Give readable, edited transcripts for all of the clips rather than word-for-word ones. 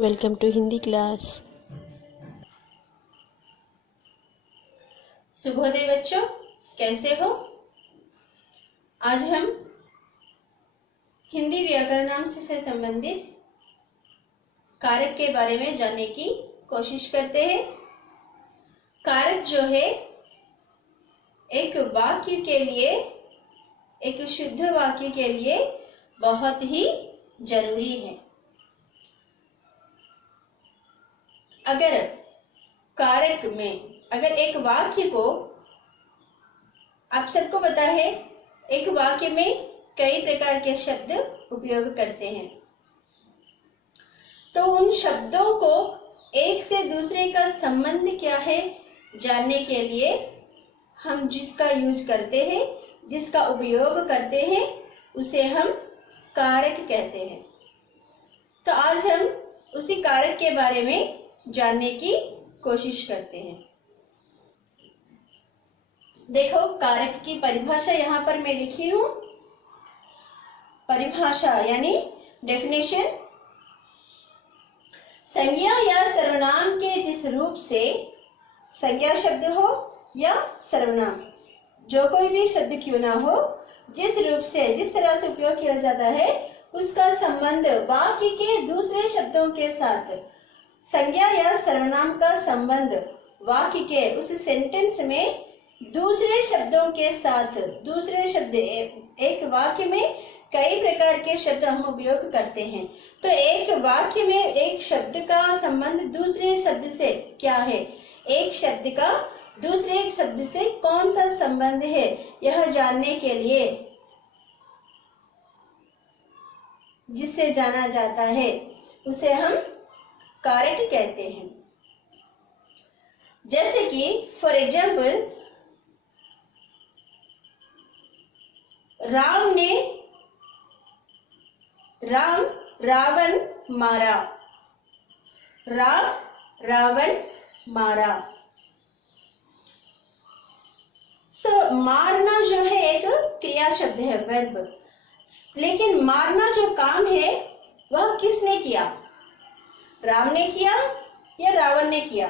Welcome to Hindi class. शुभोदय बच्चों, कैसे हो? आज हम हिंदी व्याकरणांश से संबंधित कारक के बारे में जानने की कोशिश करते हैं। कारक जो है एक वाक्य के लिए, एक शुद्ध वाक्य के लिए बहुत ही जरूरी है। अगर कारक में एक वाक्य को, आप सबको पता है, एक वाक्य में कई प्रकार के शब्द उपयोग करते हैं, तो उन शब्दों को एक से दूसरे का संबंध क्या है जानने के लिए हम जिसका यूज करते हैं, जिसका उपयोग करते हैं, उसे हम कारक कहते हैं। तो आज हम उसी कारक के बारे में जानने की कोशिश करते हैं। देखो, कारक की परिभाषा यहाँ पर मैं लिखी हूं। परिभाषा यानी डेफिनेशन, संज्ञा या सर्वनाम के जिस रूप से संज्ञा शब्द हो या सर्वनाम, जो कोई भी शब्द क्यों ना हो, जिस रूप से, जिस तरह से उपयोग किया जाता है, उसका संबंध वाक्य के दूसरे शब्दों के साथ, संज्ञा या सर्वनाम का संबंध वाक्य के उस सेंटेंस में दूसरे शब्दों के साथ, दूसरे शब्द, एक वाक्य में कई प्रकार के शब्द हम उपयोग करते हैं, तो एक वाक्य में एक शब्द का संबंध दूसरे शब्द से क्या है, एक शब्द का दूसरे शब्द से कौन सा संबंध है, यह जानने के लिए जिससे जाना जाता है उसे हम कारक कहते हैं। जैसे कि फॉर एग्जाम्पल, राम रावण मारा। राम रावण मारा। मारना जो है एक क्रिया शब्द है, वर्ब, लेकिन मारना जो काम है वह किसने किया? राम ने किया या रावण ने किया?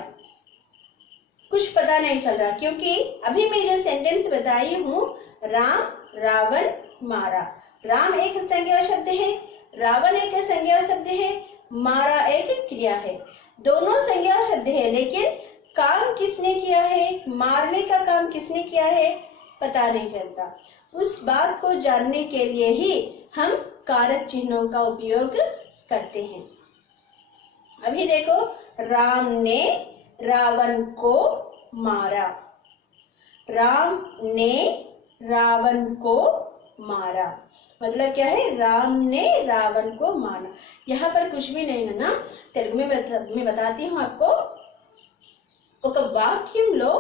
कुछ पता नहीं चल रहा, क्योंकि अभी मैं जो सेंटेंस बताई हूं, राम रावण मारा। राम एक संज्ञा शब्द है, रावण एक संज्ञा शब्द है, मारा एक क्रिया है। दोनों संज्ञा शब्द है, लेकिन काम किसने किया है, मारने का काम किसने किया है, पता नहीं चलता। उस बात को जानने के लिए ही हम कारक चिन्हों का उपयोग करते हैं। अभी देखो, राम ने रावण को मारा। राम ने रावण को मारा मतलब क्या है? राम ने रावण को मारा। यहाँ पर कुछ भी नहीं है ना, तेलुगु में मैं बताती हूँ आपको। ఒక వాక్యంలో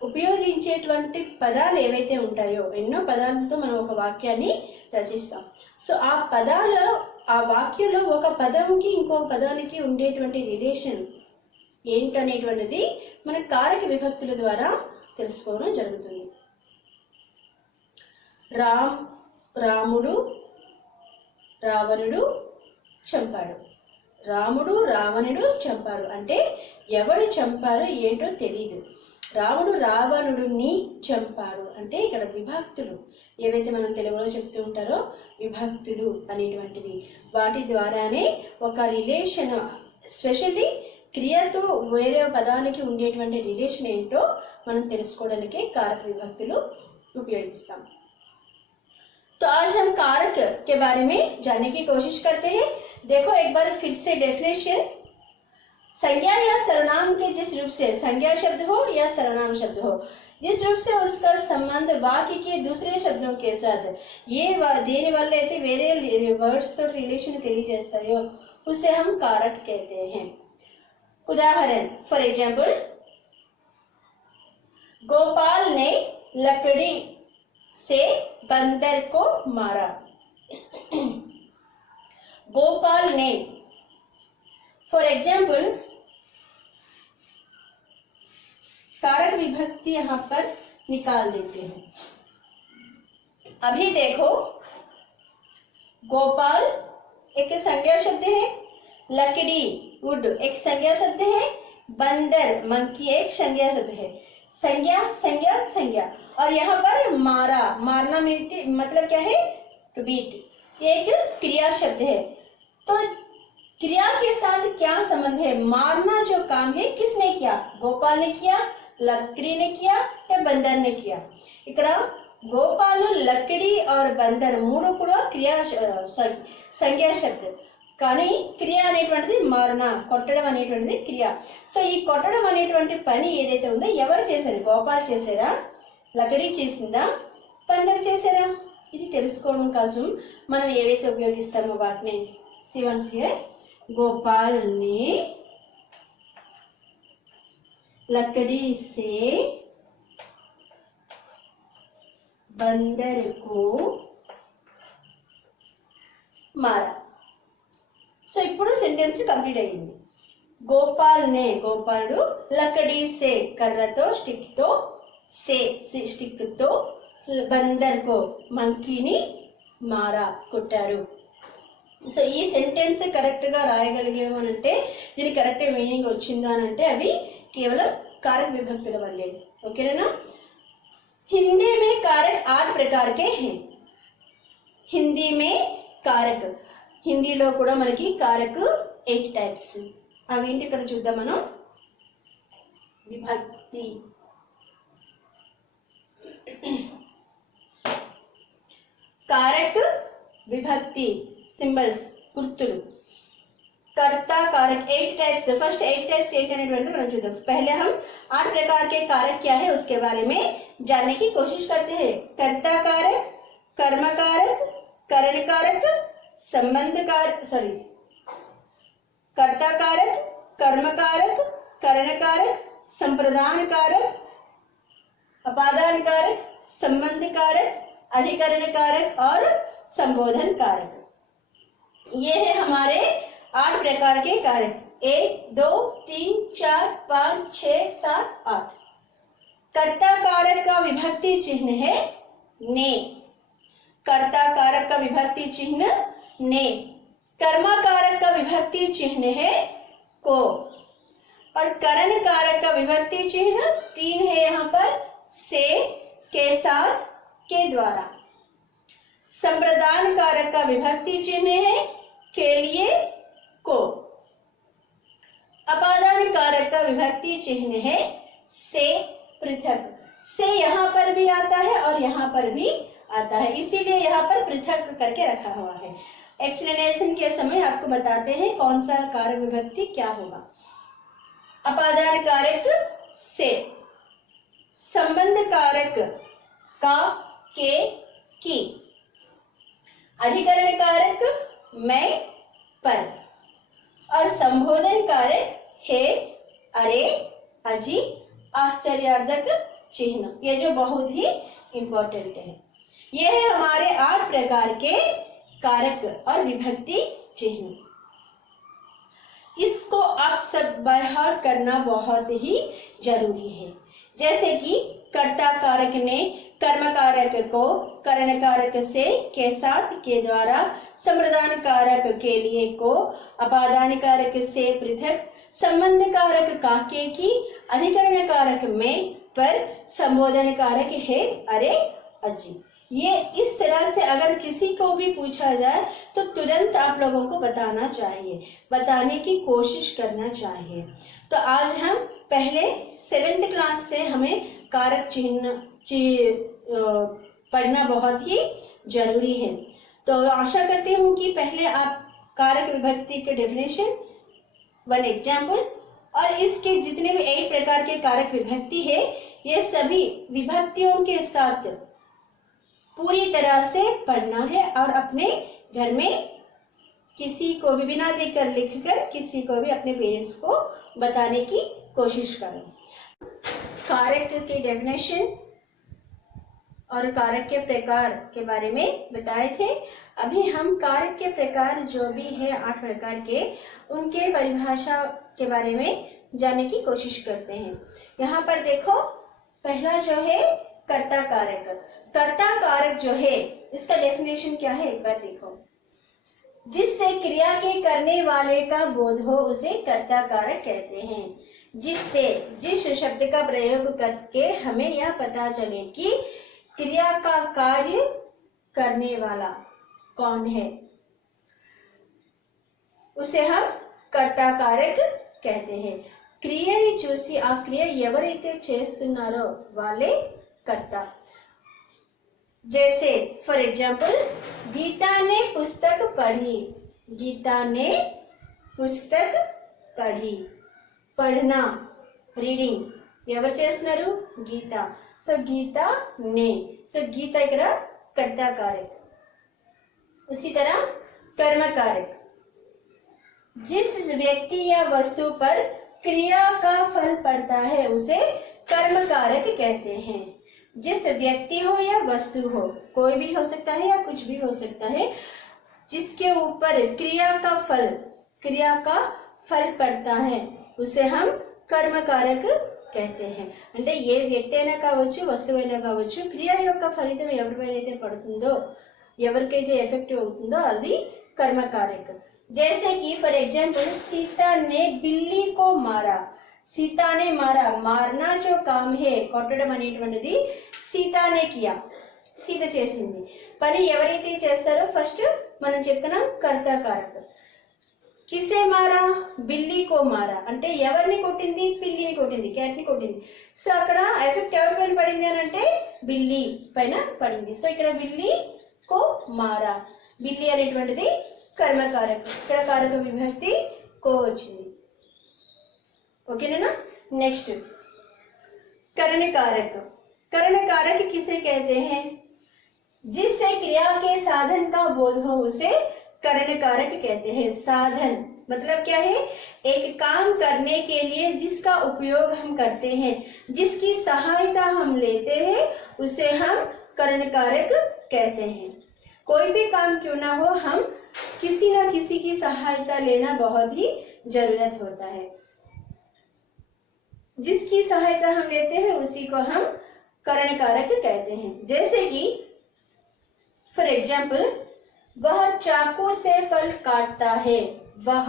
ఉపయోగించేటువంటి పదాలు ఏవైతే ఉంటాయో, ఎన్నో పదాలతో మనం ఒక వాక్యాన్ని రచిస్తాం. సో ఆ పదాలు, ఆ వాక్యంలో ఒక పదంకి ఇంకో పదానికి ఉండేటువంటి రిలేషన్ ఏంటనేటువంటిది మన కారక విభక్తుల ద్వారా తెలుసుకోవడం జరుగుతుంది. రాముడు రావణుడు చంపాడు. రాముడు రావణుడు చంపాడు అంటే ఎవరు చంపారు ఏంటో తెలీదు. రాముడు రావణుడిని చంపాడు అంటే ఇక్కడ విభక్తులు ఏవైతే మనం తెలుగులో చెప్తూ ఉంటారో, విభక్తులు అనేటువంటివి, వాటి ద్వారానే ఒక రిలేషన్, స్పెషల్లీ క్రియతో వేరే పదానికి ఉండేటువంటి రిలేషన్ ఏంటో మనం తెలుసుకోవడానికి कारक విభక్తులు ఉపయోగిస్తాం. तो आज हम कारक के बारे में जानने की कोशिश करते हैं। देखो एक बार फिर से डेफिनेशन, संज्ञा या सर्वनाम के जिस रूप से, संज्ञा शब्द हो या सर्वनाम शब्द हो, जिस रूप से उसका संबंध वाक्य के दूसरे शब्दों के साथ, ये देने वाले అయితే వేరే వర్డ్స్ తో రిలేషన్ తెలియజేస్తాయో उसे हम कारक कहते हैं. उदाहरण, फॉर एग्जाम्पल, गोपाल ने लकड़ी से बंदर को मारा. गोपाल ने, फॉर एग्जाम्पल, कारक विभक्ति यहाँ पर निकाल देते हैं. अभी देखो, गोपाल एक संज्ञा शब्द है, लकड़ी वुड एक संज्ञा शब्द है, बंदर मंकी एक संज्ञा शब्द है। संज्ञा संज्ञा संज्ञा। और यहाँ पर मारा, मारना मतलब क्या है, टू बीट, ये एक क्रिया शब्द है। तो क्रिया के साथ क्या संबंध है? मारना जो काम है किसने किया? गोपाल ने किया, लकड़ी ने किया या बंदर ने किया? ఇక్కడ గోపాలు లక్కడి और బందర్ మూడు కూడా క్రియా సంజ్ఞా శబ్దం, కానీ క్రియ అనేటువంటిది మారణ, కొట్టడం అనేటువంటిది క్రియ. సో ఈ కొట్టడం అనేటువంటి పని ఏదైతే ఉందో ఎవరు చేశారు? గోపాల్ చేశారా, లక్కడి చేసిందా, బందర్ చేశారా? ఇది తెలుసుకోవడం కోసం మనం ఏవైతే ఉపయోగిస్తామో వాటిని సివన్స్ హియర్. गोपाल ने लकड़ी से बंदर को मारा. సో ఇప్పుడు సెంటెన్స్ కంప్లీట్ అయ్యింది. గోపాల్ నే, గోపాలుడు లకड़ी से కర్రతో స్టిక్ తో, సే స్టిక్ తో, బందర్ కో మంకీని మారా కొట్టారు. సో ఈ సెంటెన్స్ కరెక్ట్ గా రాయగలిగాము అంటే, దీని కరెక్ట్ మీనింగ్ వచ్చిందా అని అంటే అవి కేవలం कारक विभक्తుల వల్లే. ఓకేనా? हिंदी में कारक 8 प्रकार के हैं. हिंदी में कारक, హిందీలో కూడా మనకి कारक 8 టైప్స్. అవి ఏంటి ఇక్కడ చూద్దాం మనం. విభక్తి, कारक विभक्ति సింబల్స్ గుర్తులు. कर्ता कारक 8 टाइप्स. फर्स्ट 8 टाइप्स 8 అనేటువంటి మనం చూద్దాం. पहले हम 8 प्रकार के कारक क्या है उसके बारे में जानने की कोशिश करते हैं. कर्ता कारक, कर्म कारक, करण कारक, संबंध कारक, सॉरी, कर्ता कारक, कर्म कारक, करण कारक, संप्रदान कारक, अपादान कारक, संबंध कारक, अधिकरण कारक और संबोधन कारक. ये है हमारे 8 प्रकार के कारक. 1 2 3 4 5 6 7 8. कर्ता कारक का विभक्ति चिन्ह है ने. कर्ता कारक का विभक्ति चिन्ह ने. कर्मा कारक का विभक्ति चिन्ह है को. और करण कारक का विभक्ति चिन्ह 3 है यहाँ पर, से, के साथ, के द्वारा. संप्रदान कारक का विभक्ति चिन्ह है के लिए, को. अपादान कारक का विभक्ति चिन्ह है से, पृथक. से यहाँ पर भी आता है और यहाँ पर भी आता है, इसीलिए यहाँ पर पृथक करके रखा हुआ है. एक्सप्लेनेशन के समय आपको बताते हैं कौन सा कारक विभक्ति क्या होगा. अपादान कारक से. संबंध कारक का, के, की. अधिकरण कारक मैं, पर. और संबोधन कारक हे, अरे, अजी, आश्चर्यार्थक चिन्ह. ये जो बहुत ही इंपॉर्टेंट है. ये है हमारे 8 प्रकार के कारक और विभक्ति चिन्ह. इसको आप सब बाय हार्ट करना बहुत ही जरूरी है. जैसे कि कर्ता कारक ने कर्म कारक को करण कारक से, के साथ, के द्वारा. संप्रदान कारक के लिए को. अपादान कारक से पृथक. संबंध कारक का, के, की. अधिकरण कारक में, पर. संबोधन कारक है, अरे, अजी. ये इस तरह से अगर किसी को भी पूछा जाए तो तुरंत आप लोगों को बताना चाहिए, बताने की कोशिश करना चाहिए. तो आज हम पहले 7th क्लास से हमें कारक चिन्ह पढ़ना बहुत ही जरूरी है. तो आशा करती हूँ कि पहले आप कारक विभक्ति के डेफिनेशन, 1 एग्जाम्पल और इसके जितने भी 8 प्रकार के कारक विभक्ति है, ये सभी विभक्तियों के साथ पूरी तरह से पढ़ना है और अपने घर में किसी को भी बिना देखकर लिखकर किसी को भी अपने पेरेंट्स को बताने की कोशिश करो. कारक के डेफिनेशन और कारक के प्रकार के बारे में बताए थे. अभी हम कारक के प्रकार जो भी है 8 प्रकार के, उनके परिभाषा के बारे में जानने की कोशिश करते हैं. यहाँ पर देखो, पहला जो है कर्ता कारक. कर्ता कारक जो है इसका डेफिनेशन क्या है एक बार देखो. जिससे क्रिया के करने वाले का बोध हो उसे कर्ता कारक कहते हैं। जिससे, जिस शब्द का प्रयोग करके हमें यह पता चले कि क्रिया का कार्य करने वाला कौन है, उसे हम कर्ता कारक कहते हैं। క్రియని చూసి ఆ క్రియ ఎవరైతే చేస్తున్నారో వాళ్ళే कर्ता। जैसे फॉर एग्जाम्पल, गीता ने पुस्तक पढ़ी। गीता ने पुस्तक पढ़ी, पढ़ना रीडिंग ఎవరు చేస్తున్నారు? గీత। సో गीता ने, సో गीता ఇక్కడ कर्ता कारक। उसी तरह कर्म कारक, जिस व्यक्ति या वस्तु पर क्रिया का फल पड़ता है उसे कर्म कारक कहते हैं। जिस व्यक्ति हो या वस्तु हो, कोई भी हो सकता है या कुछ भी हो सकता है, जिसके ऊपर क्रिया का फल पड़ता है उसे हम कर्म कारक कहते हैं। అంటే ఏ వ్యక్తి అయినా కావచ్చు, వస్తువు అయినా కావచ్చు, క్రియ యొక్క ఫలితం ఎవరిపైన అయితే పడుతుందో, ఎవరికైతే ఎఫెక్టివ్ అవుతుందో అది कर्म कारक। जैसे कि फॉर एग्जाम्पल, सीता ने बिल्ली को मारा। सीता ने मारा, मारना जो काम है కొట్టడం అనేటువంటిది సీతానే కియా, సీత చేసింది। పని ఎవరైతే చేస్తారో ఫస్ట్ మనం చెప్తున్నాం कर्ता कारक। किसे मारा? बिल्ली को मारा అంటే ఎవరిని కొట్టింది? పిల్లిని కొట్టింది, క్యాట్ ని కొట్టింది। సో అక్కడ ఎఫెక్ట్ ఎవరి పైన పడింది అని అంటే బిల్లి పైన పడింది। సో ఇక్కడ బిల్లి को मारा, బిల్లి అనేటువంటిది कर्म कारक। ఇక్కడ కారక విభక్తి को వచ్చింది। ओकेना। नेक्स्ट करण कारक। करण कारक किसे कहते हैं? जिससे क्रिया के साधन का बोध हो उसे करण कारक कहते हैं। साधन मतलब क्या है? एक काम करने के लिए जिसका उपयोग हम करते हैं, जिसकी सहायता हम लेते हैं, उसे हम करण कारक कहते हैं। कोई भी काम क्यों ना हो, हम किसी न किसी की सहायता लेना बहुत ही जरूरत होता है। जिसकी सहायता हम लेते हैं उसी को हम करण कारक कहते हैं। जैसे कि फॉर एग्जाम्पल, वह चाकू से फल काटता है। वह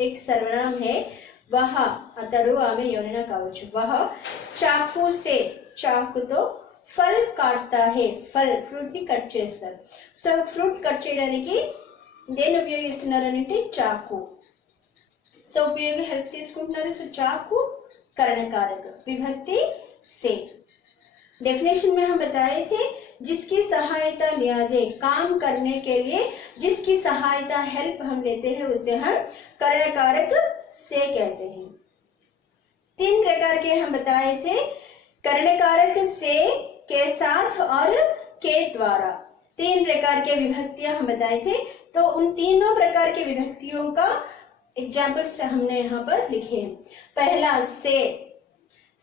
एक सर्वनाम है। वह अतडु आमे ఎవరైనా కావచ్చు। वह चाकू से, చాకుతో फल काटता है। फल फ्रूट ని కట్ చేస్తారు। సో ఫ్రూట్ కట్ చేయడానికి దేన్ని ఉపయోగిస్తున్నారు అంటే చాకు। సో ఉపయోగ హెల్ప్ తీసుకుంటున్నారు। సో చాకు करण कारक, विभक्ति से। डेफिनेशन में हम बताए थे, जिसकी सहायता लिया जाए, काम करने के लिए जिसकी सहायता हेल्प हम लेते हैं उसे हम करण कारक से कहते हैं। 3 प्रकार के हम बताए थे, करण कारक से, के साथ और के द्वारा। 3 प्रकार के विभक्तियां हम बताए थे। तो उन तीनों प्रकार के विभक्तियों का एग्जाम्पल्स हमने यहाँ पर लिखे हैं। पहला से,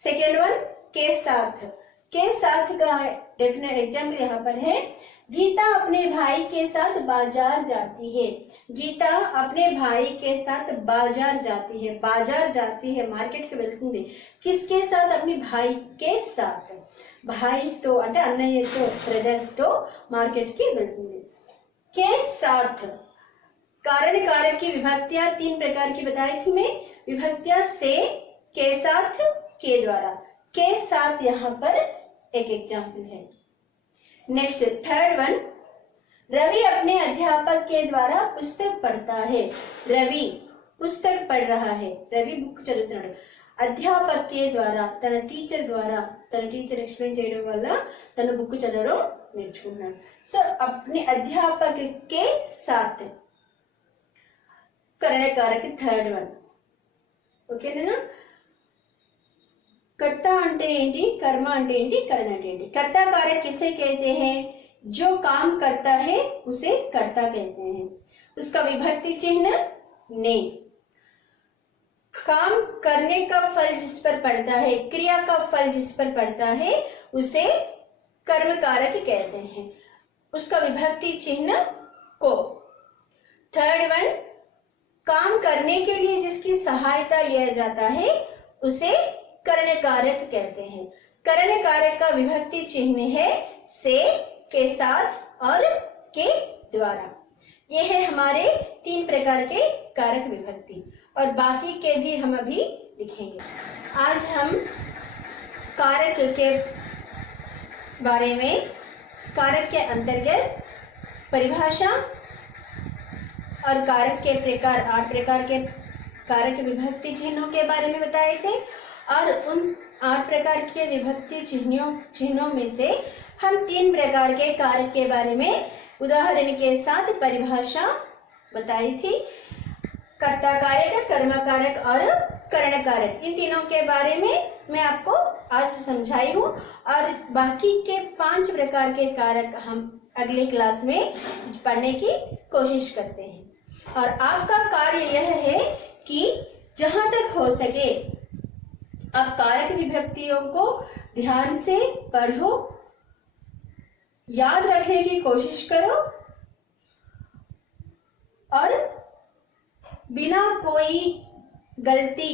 सेकेंड वन के साथ। के साथ का डेफिनेट एग्जाम्पल यहाँ पर है, गीता अपने भाई के साथ बाजार जाती है। गीता अपने भाई के साथ बाजार जाती है। बाजार जाती है, मार्केट के వెళ్తుంది। किसके साथ? अपने भाई के साथ। भाई तो అంటే అన్నయ్యతో, బ్రదర్ తో మార్కెట్ కి వెళ్తుంది। के साथ कारण कारक की विभक्तियां 3 प्रकार की बताई थी मैं। विभक्तियां से, के साथ, के द्वारा। के साथ यहाँ पर एक एग्जाम्पल है। नेक्स्ट थर्ड वन, रवि अपने अध्यापक के द्वारा पुस्तक पढ़ता है। रवि पुस्तक पढ़ रहा है, रवि बुक చదువుతున్నాడు। అధ్యాపక్ के द्वारा, తన టీచర్ ద్వారా, తన టీచర్ ఎక్స్ప్లెయిన్ చేయడం వల్ల తన బుక్ చదవడం నేర్చుకుంటున్నాడు। సో अपने अध्यापक के साथ करण कारक थर्ड वन। ఓకేనా? कर्ता అంటే ఏంటి, कर्म అంటే ఏంటి, करण అంటే ఏంటి? कर्ता कारक किसे कहते हैं? जो काम करता है उसे कर्ता कहते हैं। उसका विभक्ति चिन्ह ने। काम करने का फल जिस पर पड़ता है, क्रिया का फल जिस पर पड़ता है उसे कर्म कारक कहते हैं। उसका विभक्ति चिन्ह को। थर्ड वन, काम करने के लिए जिसकी सहायता लिया जाता है उसे करण कारक कहते हैं। करण कारक का विभक्ति चिन्ह है से, के साथ और के द्वारा। ये है हमारे 3 प्रकार के कारक विभक्ति, और बाकी के भी हम अभी लिखेंगे। आज हम कारक के बारे में, कारक के अंतर्गत परिभाषा और कारक के प्रकार, 8 प्रकार के कारक विभक्ति चिन्हों के बारे में बताए थे, और उन 8 प्रकार के विभक्ति चिन्हों में से हम 3 प्रकार के कारक के बारे में उदाहरण के साथ परिभाषा बताई थी। कर्ता कारक, कर्म कारक और करण कारक, इन तीनों के बारे में मैं आपको आज समझाई हूँ, और बाकी के 5 प्रकार के कारक हम अगले क्लास में पढ़ने की कोशिश करते हैं। और आपका कार्य यह है कि जहां तक हो सके आप कारक विभक्तियों को ध्यान से पढ़ो, याद रखने की कोशिश करो, और बिना कोई गलती,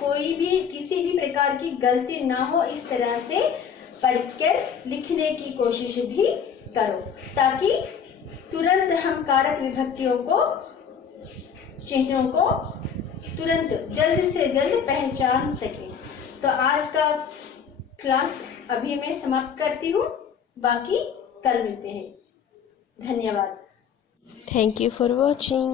कोई भी किसी भी प्रकार की गलती ना हो, इस तरह से पढ़कर लिखने की कोशिश भी करो, ताकि तुरंत हम कारक विभक्तियों को, चिन्हों को तुरंत जल्द से जल्द पहचान सके। तो आज का क्लास अभी मैं समाप्त करती हूँ, बाकी कल मिलते हैं। धन्यवाद। Thank you for watching.